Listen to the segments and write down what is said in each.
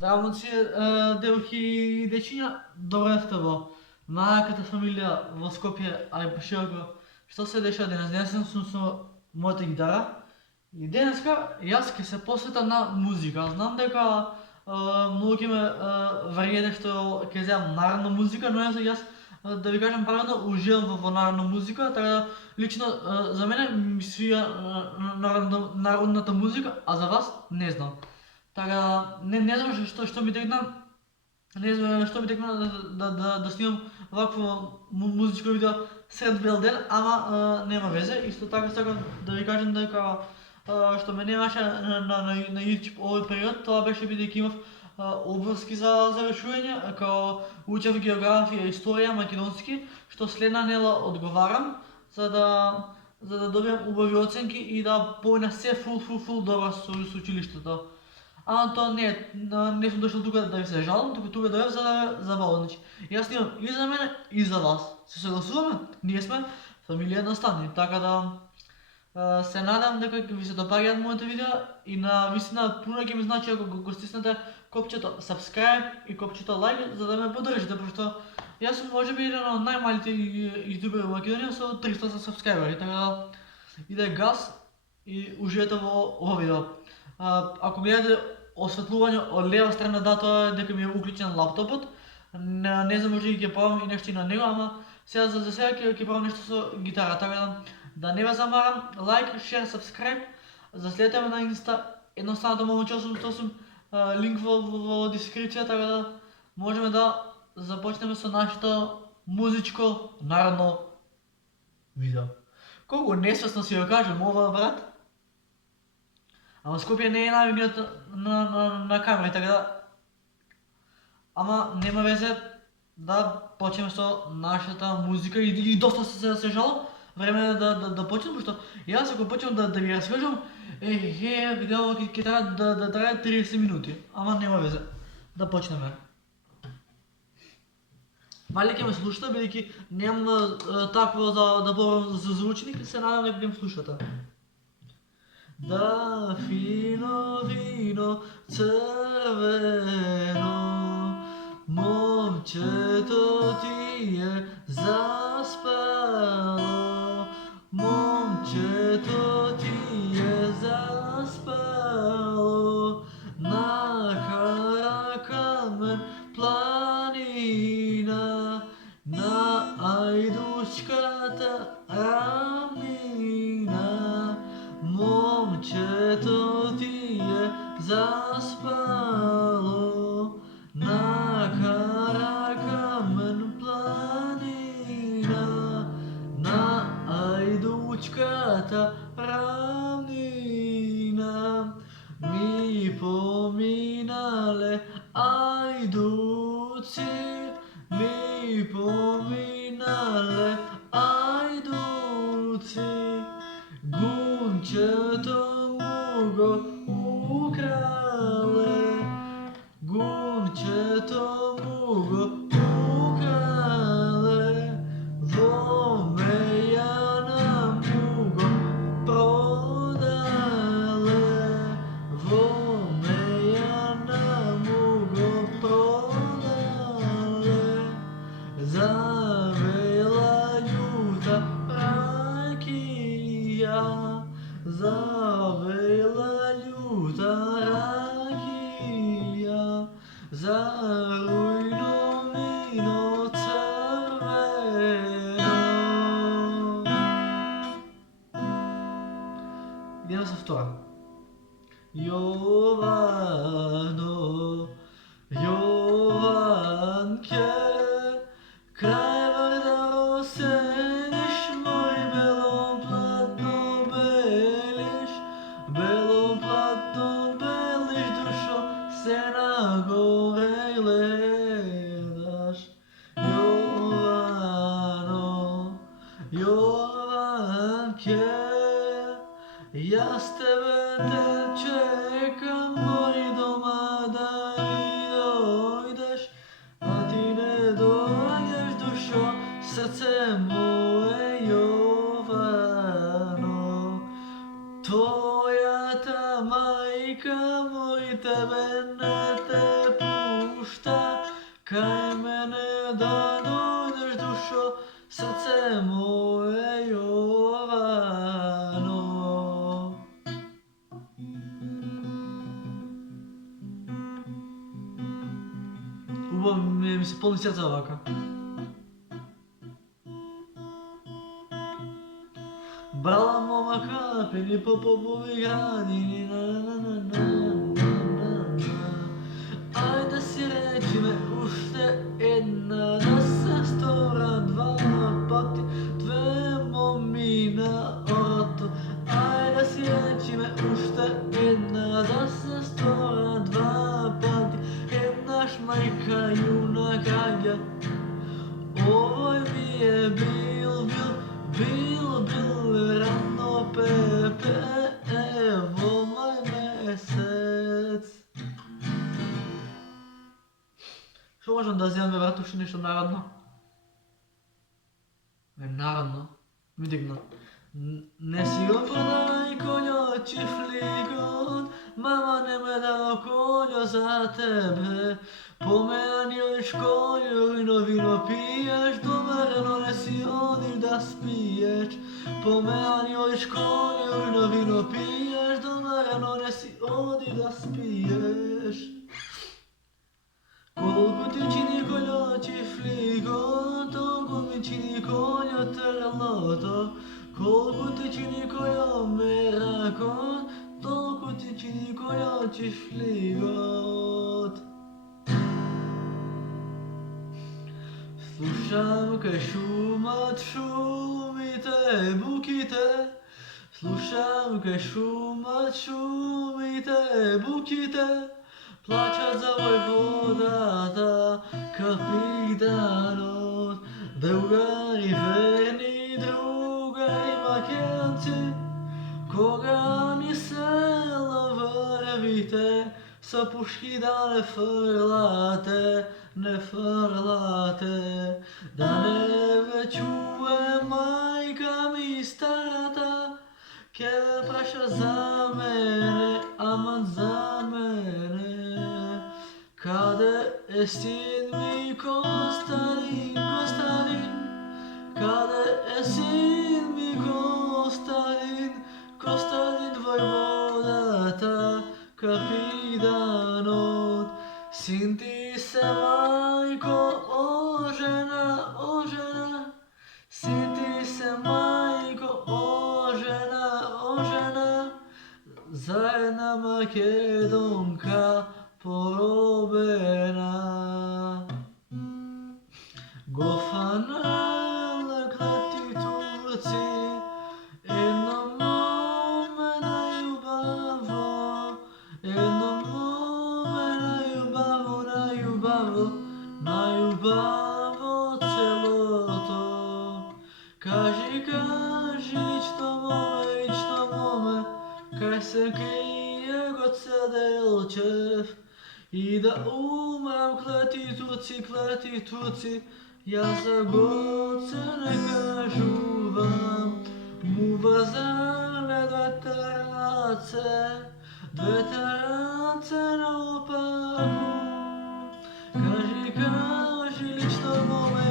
Здравоци, Делхи Дечиња, добро ефтево. Најаката фамилија во Скопје, а и пошироко. Што се деша денес? Денес сум со мојата гитара. И денеска јас ќе се посветам на музика. Знам дека многу ќе ме вреде што ќе земам народна музика, но јас да ви кажам правилно уживам во народна музика, така да лично за мене ми свија народната музика, а за вас не знам. Така не знам што ми текна, не знам што ми текна да снимам вакво музичко видео сред бел ден, ама нема везе. Исто така сакам да ви кажам дека што ме немаше на YouTube овој период, тоа беше бидејќи имав обврски за завршување, као учев географија и историја македонски, што следна недела одговарам за да добијам убави оценки и да појна се фул добро со училиштето. Ама тоа не сум дошол тука да ви се жалам, туку тука дојдов за да ве забавам. Значи, јас снимам и за мене и за вас. Се согласуваме? Ние сме фамилија наставни, така да се надам дека ќе ви се допаѓаат моите видеа и на вистина пуно ќе ми значи ако го стиснете копчето subscribe и копчето like за да ме поддржите, пошто јас сум можеби еден од најмалите јутубери во Македонија со 300 subscriberi, така да иде газ и уживете во ова видео. Ако гледате осветлување од лева страна, да, тоа е дека ми е уклучен лаптопот. Не знам, може ќе правам и нешто и на него, ама сега за сега ќе правам нешто со гитара, така да не ве замарам. Лайк, шер, subscribe. Заследете ме на Инста, едноставното момче 88, линк во дескрипција, така да можеме да започнеме со нашето музичко народно видео. Колку несвесно си го кажам ова, брат. Ама Скопје не е навигнат на камери, така да... Ама нема везе да почнеме со нашата музика и доста се жалам. Време е да почнем, пошто јас ако почнем да ви разкажам, видео ќе треба да трае 30 минути. Ама нема везе. Да почнеме. Вали ќе ме слушате, бидејќи немам такво да пробам за звучник, се надам дека ќе ме слушате. Да, фино вино црвено, момчето ти е заспало, момчето ти е заспало, на Каракамен планина, на Ајдучката равнина, момчето ти е заспало, на Каракамен планина, на Ајдучката равнина, ми поминале ајдуци, ми поминале ајдуци, гунчето му го украле, гунчето му го украле, во мејана му го продале, во мејана му го продале, завела љута ракија, завела љута ракија, за рујно вино црвено. Идеме со втора. Јовано, Јованке, крај Вардаро седиш, мој белом платно белиш, белом платно белиш, душо се нагоре гледаш. Јовано, Јованке, јас тебе те чекам, мој дома да ми дојдеш, а ти не дојдеш, душо, срце моје Јовано. Твојата мајка, мој тебе не те Любов ми се пълни сърца вака. Брала момака, пени по попови градини, Ajde si reći me ušte jedna, da se stora dva pati, dve momi na oto. Ajde si reći me ušte jedna, da se stora dva pati, jednaš majka juna kralja. Ovoj mi je bil rano pepe, evo moj mesec. Što možem da вземем, брат, още нещо народно? Народно? Видигна. Не си го продай коньо, чифлигон, мама не ме дала коньо за тебе. Поменяш коньо и вино пиеш, домерено не си одиш да спиеш. Поменяш коньо и вино пиеш, домерено не си одиш да спиеш. Колко ти чини коля чифлиго, толкова ми чини коля терлото. Колко ти чини коля мерако, толкова ти чини коля чифлигот. Слушам как шумят шумите буките, слушам как шумят шумите буките. Плачат за войводата, капитанот, другари верни, другари македонци. Кога ни села вървите, са пушки да не фърлате, да не ме чуе майка ми старата, ке ме праша за мене, аман за мене. Къде е син ми Костадин, Костадин? Къде е син ми Костадин? Костадин войводата, капитанот. Син ти се майко, о жена, о жена. Син ти се майко, о жена, о жена. За една македонка поробена. Го фанала клети турци, едно моме најубаво, едно моме најубаво, најубаво, најубаво целото. Кажи, кажи, лично моме, кај се крие Гоце Делчев. И да умрам, клети турци, јас за Гоце не кажувам. Му врзале двете раце наопаку. Кажи, кажи, лично моме,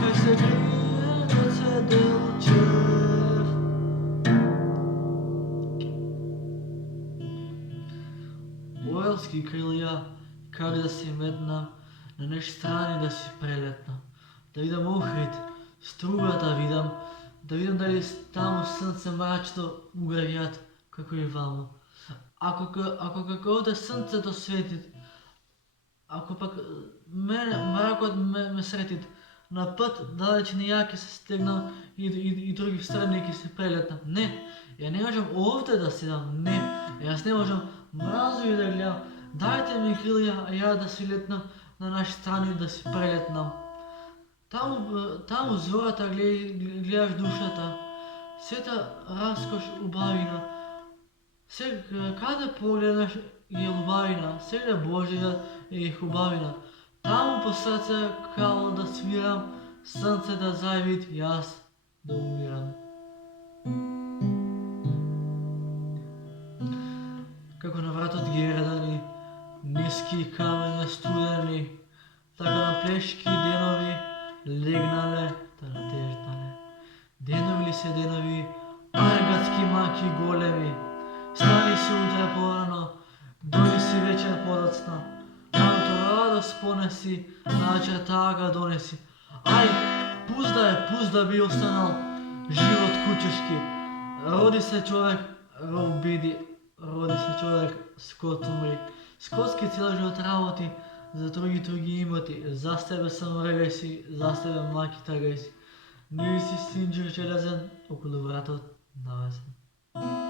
кај се крие Гоце Делчев. Орелски крилја, как да си метнам, на неш страни да си прелетнам. Да видам Охрид, стругата видам, да видам дали таму срце мрачно угревјат, како и вамо. Ако каквото срцето светит, ако пак мракот ме сретит, на път далече ја ќе се стегнам и други страни ќе се прелетнам. Не, ја не можам овде да седам, не, јас не можам мразови да гледам. Дайте ми крилја, а ја да си летнам на наши страни, да си прелетнам. Таму зората гледаш душата, сета раскош убавина. Каде погледнеш е убавина, сега Божија е хубавина. Таму по срце као да свирам, срце да зајвит, јас да умирам. Како на вратот гердани, ниски камења студени, така на плешки денови легнале, та натежнале. Денови ли се денови, аргатски маки големи, стани си утре порано, дојди си вечер подоцна, моето радо radost ponesi, načrtaga donesi. Aj, pust da bi ostanal život kućeški. Rodi se čovjek, rov bidi, rodi se čovjek, skot umri. Skotski cijeli život raditi, za drugi imati, za sebe samo resi, za sebe mlaki tagasi. Nisi sinđer železan, okolo vrata navezen.